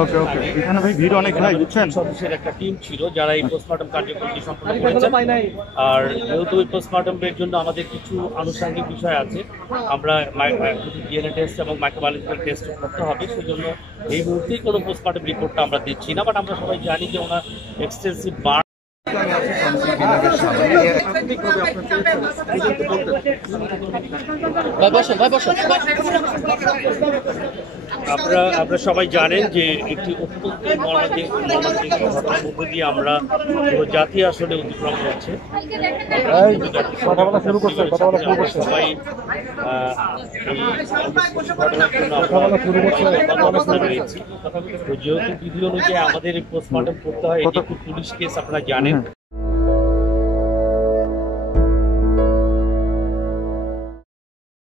ওকে ওকে, এখানে ভাই ভিড় অনেক ভাই, বুঝছেন? সদস্যের একটা টিম ছিল যারা এই পোস্টমর্টম কার্যক্রমটি সম্পন্ন করেছেন। আর যেহেতু এই পোস্টমর্টমের জন্য আমাদের কিছু আনুষঙ্গিক বিষয় আছে, আমরা ডিএনএ টেস্ট এবং মাইক্রোবায়োলজিক্যাল টেস্ট করতে হবে, সেজন্য এই মুহূর্তেই কোনো পোস্টমর্টম রিপোর্টটা আমরা দিচ্ছি না। বাট আমরা সবাই জানি যে ওনার এক্সটেন্সিভ আমরা সবাই জানেন যে একটি অত্যন্ত মর্মান্তিক ঘটনার মধ্য দিয়ে আমরা পুরো জাতি আসলে অতিক্রম করছে। সবাই যেহেতু বিধি অনুযায়ী আমাদের পোস্টমর্টম করতে হয়, এটি একটি পুলিশ কেস, আপনারা জানেন।